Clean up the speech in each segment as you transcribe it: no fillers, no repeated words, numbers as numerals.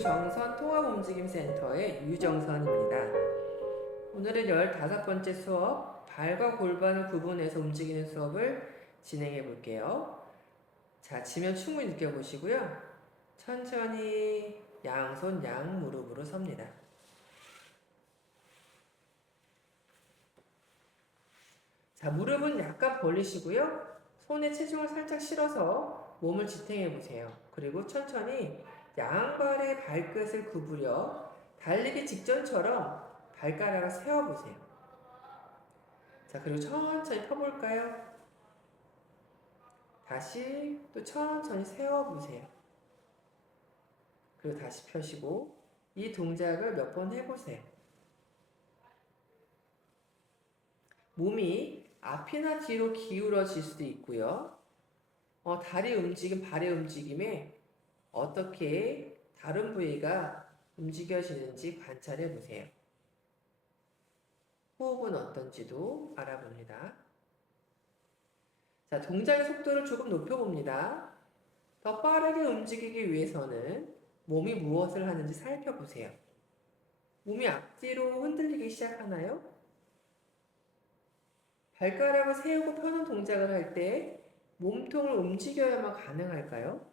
유정선 통합움직임센터의 유정선입니다. 오늘은 15번째 수업, 발과 골반을 구분해서 움직이는 수업을 진행해 볼게요. 자, 지면 충분히 느껴보시고요. 천천히 양손 양무릎으로 섭니다. 자, 무릎은 약간 벌리시고요. 손에 체중을 살짝 실어서 몸을 지탱해 보세요. 그리고 천천히 양발의 발끝을 구부려 달리기 직전처럼 발가락을 세워보세요. 자, 그리고 천천히 펴볼까요? 다시 또 천천히 세워보세요. 그리고 다시 펴시고 이 동작을 몇 번 해보세요. 몸이 앞이나 뒤로 기울어질 수도 있고요. 다리 움직임, 발의 움직임에 어떻게 다른 부위가 움직여지는지 관찰해 보세요. 호흡은 어떤지도 알아봅니다. 자, 동작의 속도를 조금 높여봅니다. 더 빠르게 움직이기 위해서는 몸이 무엇을 하는지 살펴보세요. 몸이 앞뒤로 흔들리기 시작하나요? 발가락을 세우고 펴는 동작을 할 때 몸통을 움직여야만 가능할까요?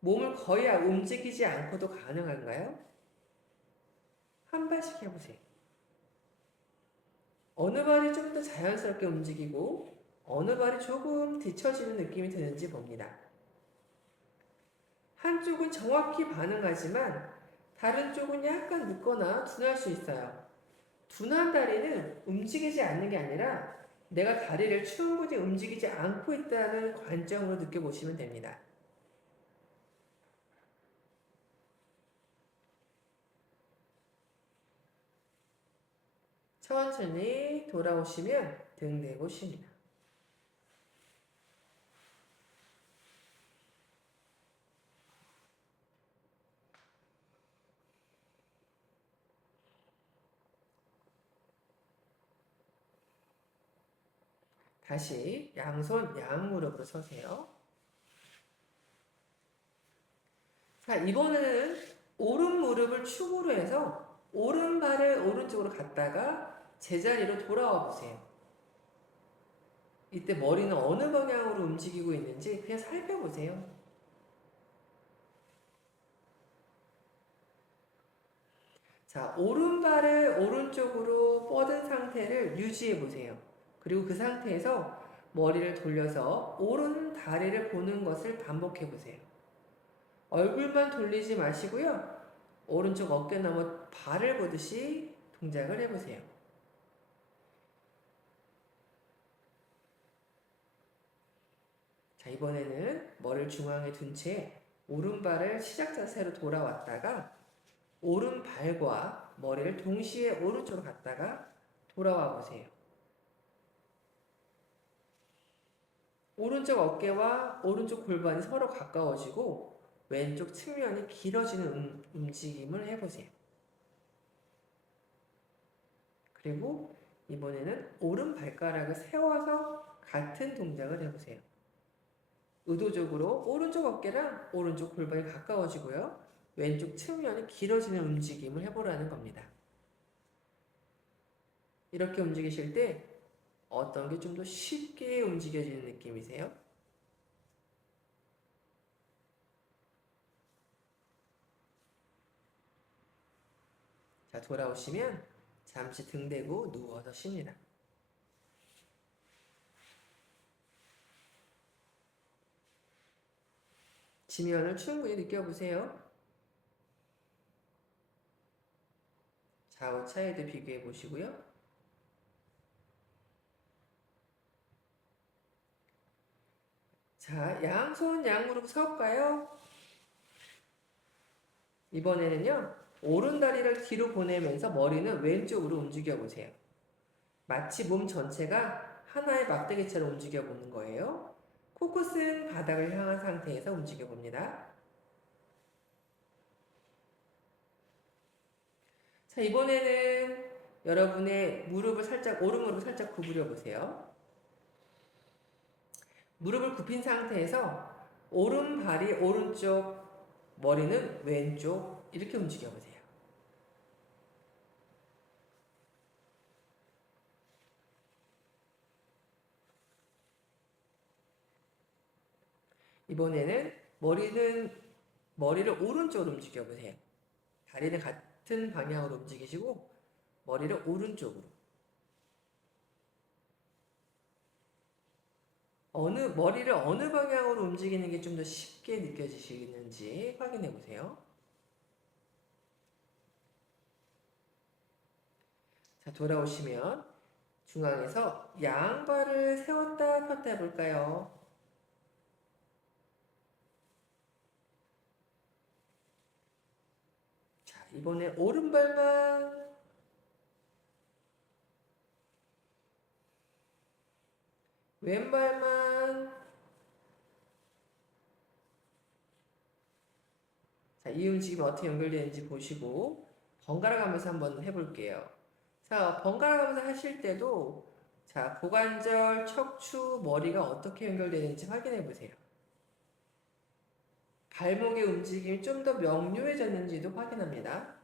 몸을 거의 움직이지 않고도 가능한가요? 한 발씩 해보세요. 어느 발이 좀 더 자연스럽게 움직이고 어느 발이 조금 뒤처지는 느낌이 드는지 봅니다. 한쪽은 정확히 반응하지만 다른 쪽은 약간 늦거나 둔할 수 있어요. 둔한 다리는 움직이지 않는 게 아니라 내가 다리를 충분히 움직이지 않고 있다는 관점으로 느껴보시면 됩니다. 천천히 돌아오시면 등 대고 쉽니다. 다시 양손 양무릎으로 서세요. 자, 이번에는 오른 무릎을 축으로 해서 오른발을 오른쪽으로 갔다가 제자리로 돌아와 보세요. 이때 머리는 어느 방향으로 움직이고 있는지 그냥 살펴보세요. 자, 오른발을 오른쪽으로 뻗은 상태를 유지해 보세요. 그리고 그 상태에서 머리를 돌려서 오른 다리를 보는 것을 반복해 보세요. 얼굴만 돌리지 마시고요. 오른쪽 어깨 너머 발을 보듯이 동작을 해보세요. 자, 이번에는 머리를 중앙에 둔 채 오른발을 시작 자세로 돌아왔다가 오른발과 머리를 동시에 오른쪽으로 갔다가 돌아와 보세요. 오른쪽 어깨와 오른쪽 골반이 서로 가까워지고 왼쪽 측면이 길어지는 움직임을 해보세요. 그리고 이번에는 오른 발가락을 세워서 같은 동작을 해보세요. 의도적으로 오른쪽 어깨랑 오른쪽 골반이 가까워지고요. 왼쪽 측면이 길어지는 움직임을 해보라는 겁니다. 이렇게 움직이실 때 어떤 게 좀 더 쉽게 움직여지는 느낌이세요? 자, 돌아오시면 잠시 등 대고 누워서 쉽니다. 지면을 충분히 느껴보세요. 좌우 차이도 비교해 보시고요. 자, 양손 양무릎 서볼까요? 이번에는요, 오른 다리를 뒤로 보내면서 머리는 왼쪽으로 움직여 보세요. 마치 몸 전체가 하나의 막대기처럼 움직여 보는 거예요. 코끝은 바닥을 향한 상태에서 움직여 봅니다. 자, 이번에는 여러분의 무릎을 살짝, 오른 무릎을 살짝 구부려 보세요. 무릎을 굽힌 상태에서 오른발이 오른쪽 머리는 왼쪽 이렇게 움직여 보세요. 이번에는 머리를 오른쪽으로 움직여 보세요. 다리는 같은 방향으로 움직이시고 머리를 오른쪽으로. 머리를 어느 방향으로 움직이는 게 좀 더 쉽게 느껴지시는지 확인해 보세요. 자, 돌아오시면 중앙에서 양발을 세웠다 폈다 해볼까요? 자, 이번에 오른발만 왼발만. 자, 이 움직임이 어떻게 연결되는지 보시고 번갈아 가면서 한번 해볼게요. 자, 번갈아 가면서 하실 때도 자, 고관절, 척추, 머리가 어떻게 연결되는지 확인해 보세요. 발목의 움직임이 좀 더 명료해졌는지도 확인합니다.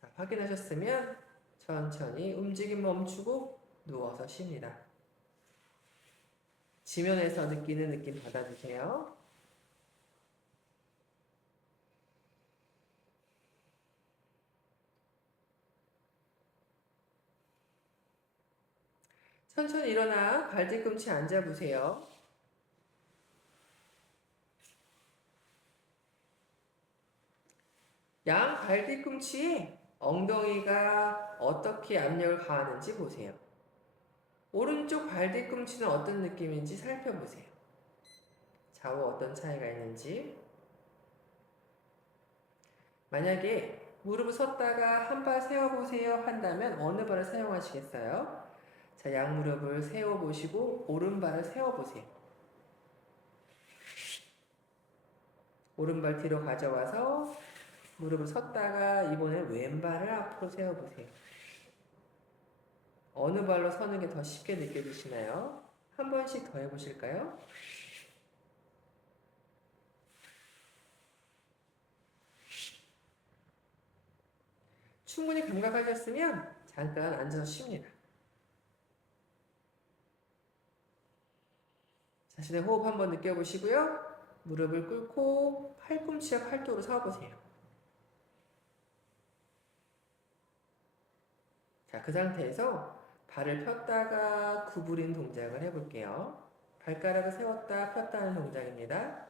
자, 확인하셨으면 천천히 움직임 멈추고 누워서 쉽니다. 지면에서 느끼는 느낌 받아주세요. 천천히 일어나 발 뒤꿈치 앉아보세요. 양 발 뒤꿈치에 엉덩이가 어떻게 압력을 가하는지 보세요. 오른쪽 발 뒤꿈치는 어떤 느낌인지 살펴보세요. 좌우 어떤 차이가 있는지. 만약에 무릎을 섰다가 한 발 세워보세요 한다면 어느 발을 사용하시겠어요? 자, 양무릎을 세워보시고 오른발을 세워보세요. 오른발 뒤로 가져와서 무릎을 섰다가 이번에 왼발을 앞으로 세워보세요. 어느 발로 서는 게 더 쉽게 느껴지시나요? 한 번씩 더 해보실까요? 충분히 감각하셨으면 잠깐 앉아서 쉽니다. 자신의 호흡 한번 느껴보시고요. 무릎을 꿇고 팔꿈치와 팔뚝으로 서보세요. 자, 그 상태에서 발을 폈다가 구부린 동작을 해볼게요. 발가락을 세웠다 폈다 하는 동작입니다.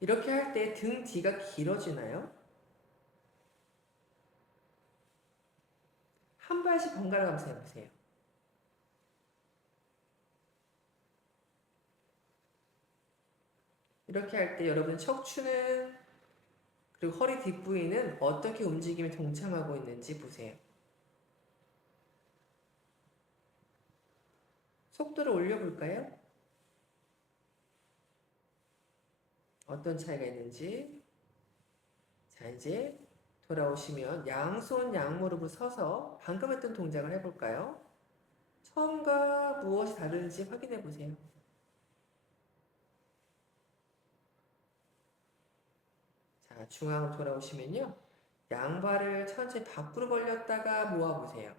이렇게 할 때 등 뒤가 길어지나요? 한 발씩 번갈아 가면서 해보세요. 이렇게 할 때 여러분 척추는 그리고 허리 뒷부위는 어떻게 움직임에 동참하고 있는지 보세요. 속도를 올려볼까요? 어떤 차이가 있는지. 자, 이제 돌아오시면 양손 양무릎을 서서 방금 했던 동작을 해볼까요? 처음과 무엇이 다른지 확인해 보세요. 자, 중앙으로 돌아오시면요. 양발을 천천히 밖으로 벌렸다가 모아보세요.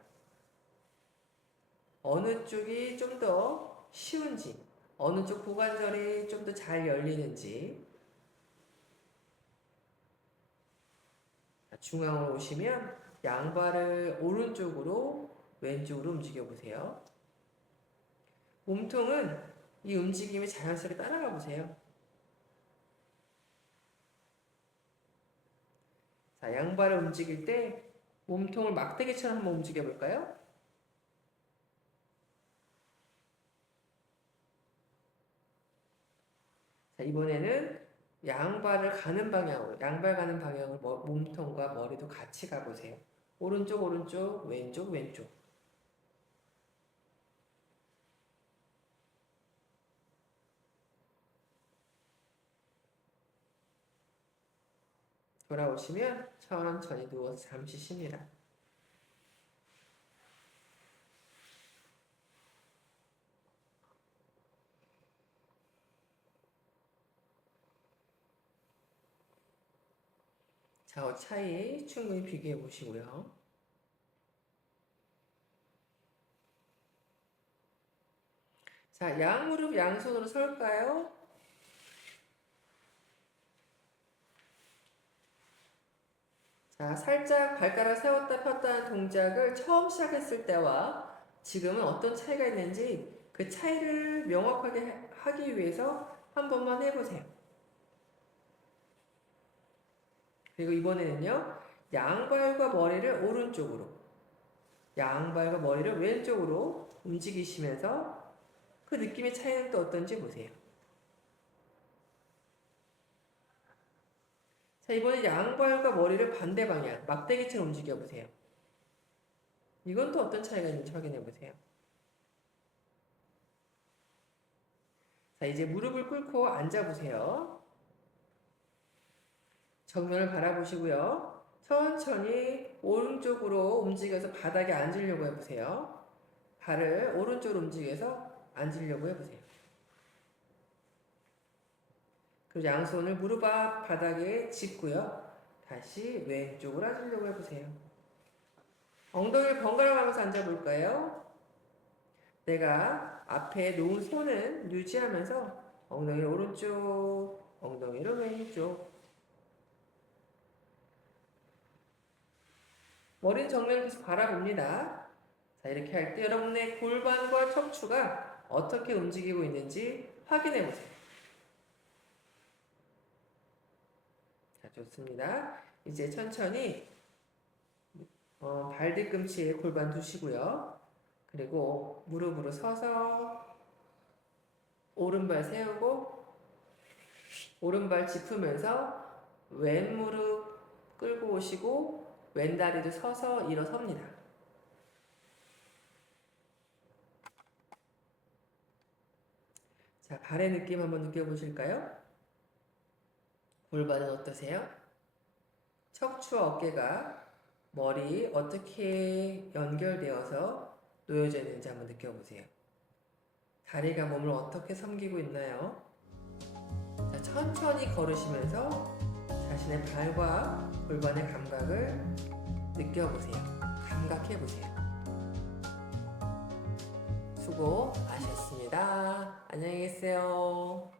어느 쪽이 좀 더 쉬운지, 어느 쪽 고관절이 좀 더 잘 열리는지. 자, 중앙으로 오시면 양발을 오른쪽으로 왼쪽으로 움직여 보세요. 몸통은 이 움직임에 자연스럽게 따라가 보세요. 자, 양발을 움직일 때 몸통을 막대기처럼 한번 움직여 볼까요? 자, 이번에는 양발 가는 방향으로 몸통과 머리도 같이 가보세요. 오른쪽, 오른쪽, 왼쪽, 왼쪽. 돌아오시면 천천히 누워서 잠시 쉽니다. 좌우 차이 충분히 비교해 보시고요. 자, 양무릎 양손으로 설까요? 자, 살짝 발가락 세웠다 폈다 하는 동작을 처음 시작했을 때와 지금은 어떤 차이가 있는지 그 차이를 명확하게 하기 위해서 한 번만 해보세요. 그리고 이번에는요, 양발과 머리를 오른쪽으로, 양발과 머리를 왼쪽으로 움직이시면서 그 느낌의 차이는 또 어떤지 보세요. 자, 이번에 양발과 머리를 반대 방향, 막대기처럼 움직여 보세요. 이건 또 어떤 차이가 있는지 확인해 보세요. 자, 이제 무릎을 꿇고 앉아 보세요. 정면을 바라보시고요. 천천히 오른쪽으로 움직여서 바닥에 앉으려고 해보세요. 발을 오른쪽으로 움직여서 앉으려고 해보세요. 그리고 양손을 무릎 앞 바닥에 짚고요. 다시 왼쪽으로 앉으려고 해보세요. 엉덩이를 번갈아 가면서 앉아볼까요? 내가 앞에 놓은 손은 유지하면서 엉덩이를 오른쪽, 엉덩이를 왼쪽. 머리는 정면을 계속 바라봅니다. 자, 이렇게 할 때 여러분의 골반과 척추가 어떻게 움직이고 있는지 확인해 보세요. 자, 좋습니다. 이제 천천히 발 뒤꿈치에 골반 두시고요. 그리고 무릎으로 서서 오른발 세우고 오른발 짚으면서 왼 무릎 끌고 오시고 왼 다리도 서서 일어섭니다. 자, 발의 느낌 한번 느껴보실까요? 골반은 어떠세요? 척추와 어깨가 머리 어떻게 연결되어서 놓여져 있는지 한번 느껴보세요. 다리가 몸을 어떻게 섬기고 있나요? 자, 천천히 걸으시면서 자신의 발과 골반의 감각을 느껴보세요. 감각해보세요. 수고하셨습니다. 안녕히 계세요.